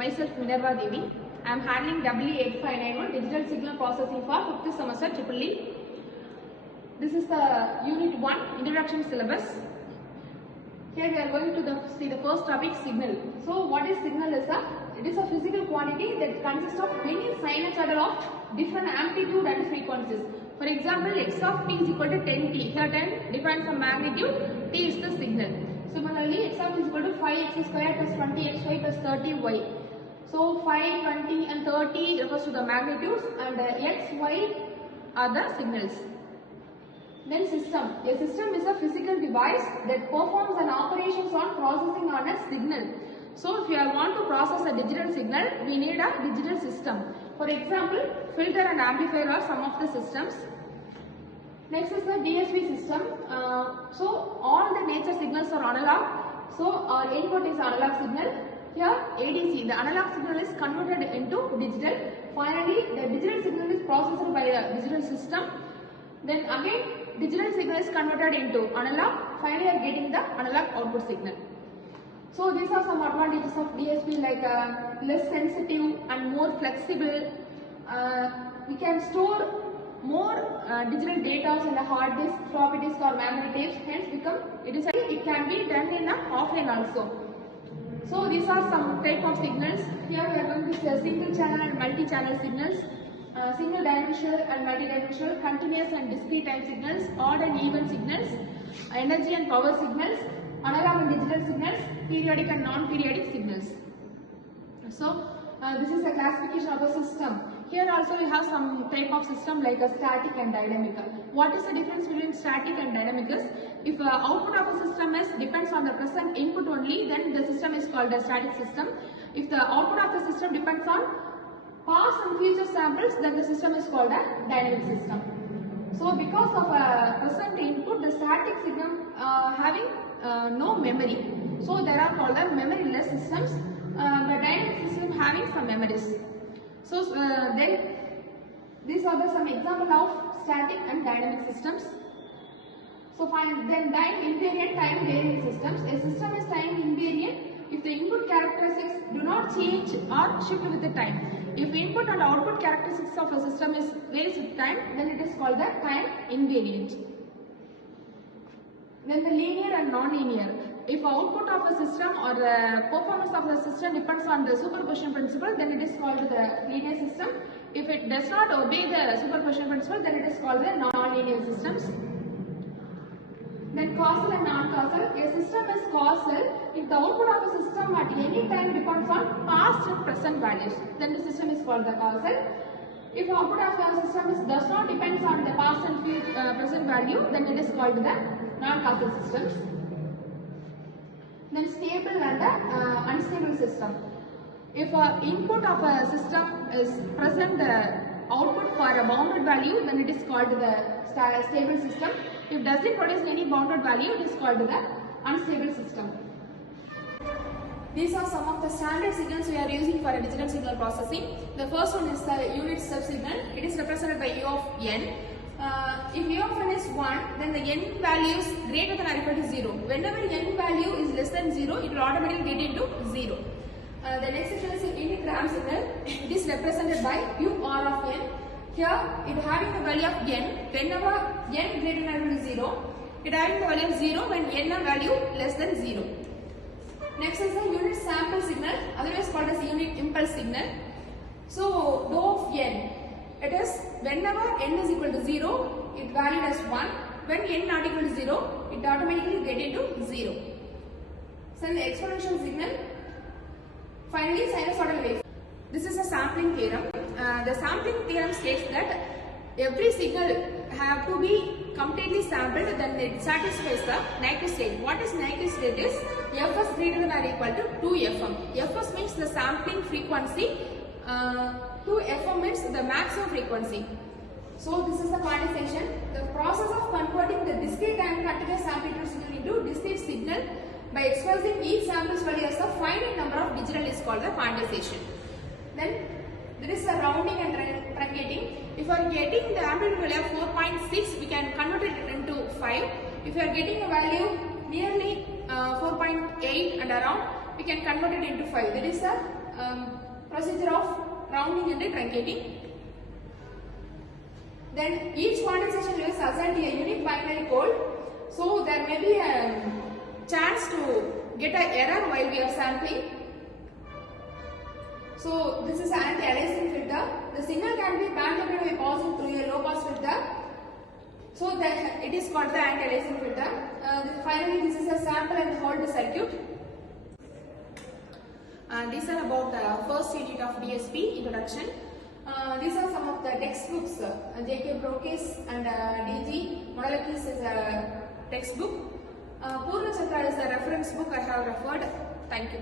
Myself Minerva Devi. I am handling WE8591 Digital Signal Processing for 5th semester EEE. This is the Unit 1 Introduction Syllabus. Here we are going to see the first topic, signal. So what is signal is it is a physical quantity that consists of many sinusoidal of different amplitude and frequencies. For example, x of t is equal to 10t. Here 10 defines the magnitude, t is the signal. Similarly, x of t is equal to 5x square plus 20xy plus 30y. So 5, 20 and 30 refers to the magnitudes and x, y are the signals. Then system. A system is a physical device that performs an operations on processing on a signal. So if you want to process a digital signal, we need a digital system. For example, filter and amplifier are some of the systems. Next is the DSP system. So all the nature signals are analog. So our input is analog signal. Here ADC, the analog signal is converted into digital. Finally, the digital signal is processed by a digital system. Then again, digital signal is converted into analog. Finally, you are getting the analog output signal. So these are some advantages of DSP, like less sensitive and more flexible. We can store more digital data in the hard disk, floppy disk or memory tapes. Hence, it can be done in the offline also. So these are some type of signals. Here we are going to see single channel and multi-channel signals. Single dimensional and multi-dimensional, continuous and discrete time signals, odd and even signals, energy and power signals, analog and digital signals, periodic and non-periodic signals. So this is a classification of a system. Here also we have some type of system like a static and dynamic. What is the difference between static and dynamic is, if the output of a system depends on the present input only, then the system is called a static system. If the output of the system depends on past and future samples, then the system is called a dynamic system. So because of a present input, the static system having no memory. So there are called the memoryless systems. The dynamic system having some memories. So then these are some examples of static and dynamic systems. So then time invariant, time varying systems. A system is time invariant if the input characteristics do not change or shift with the time. If input and output characteristics of a system varies with time, then it is called the time invariant. Then the linear and non-linear. If output of a system or the performance of the system depends on the superposition principle, then it is called the linear system. If it does not obey the superposition principle, then it is called the non-linear systems. Then causal and non-causal. A system is causal if the output of a system at any time depends on past and present values. Then the system is called the causal. If the output of a system does not depend on the past and present value, then it is called the non-causal systems. Then stable and the unstable system. If input of a system is present output for a bounded value, then it is called the stable system. If doesn't produce any bounded value, it is called the unstable system. These are some of the standard signals we are using for a digital signal processing. The first one is the unit step signal. It is represented by U of n. If U of n is 1, then the n value is greater than or equal to 0. Whenever n value is less than 0, it will automatically get into 0. The next section is unit ramp signal. It is represented by U r of n. Here, it having the value of n, whenever n greater than or equal to 0, it having the value of 0 when n value less than 0. Next is the unit sample signal, otherwise called as unit impulse signal. So, dou of n, it is whenever n is equal to 0, it valued as 1. When n not equal to 0, it automatically get into 0. So, the exponential signal. Finally, sinusoidal wave. This is a sampling theorem. The sampling theorem states that every signal have to be completely sampled, then it satisfies the Nyquist state. What is Nyquist state is Fs greater than or equal to 2Fm. Fs means the sampling frequency, 2Fm means the maximum frequency. So this is the quantization. The process of converting the discrete and continuous amplitude signal into discrete signal by expressing each sample's value as a finite number of digital is called the quantization. Then there is a rounding and truncating. If you are getting the amplitude value of 4.6, we can convert it into 5. If you are getting a value nearly 4.8 and around, we can convert it into 5. That is the procedure of rounding and truncating. Then each quantization is assigned to a unique binary code, so there may be a chance to get an error while we are sampling. So this is anti-aliasing filter. The signal can be bandlimited by passing through a low pass filter. So that it is called the anti-aliasing filter. Finally, this is a sample and hold circuit. These are about the first unit of DSP introduction. These are some of the textbooks. J.K. Brokes and D.G. Modalakis is a textbook. Purna Chandra is the reference book I have referred. Thank you.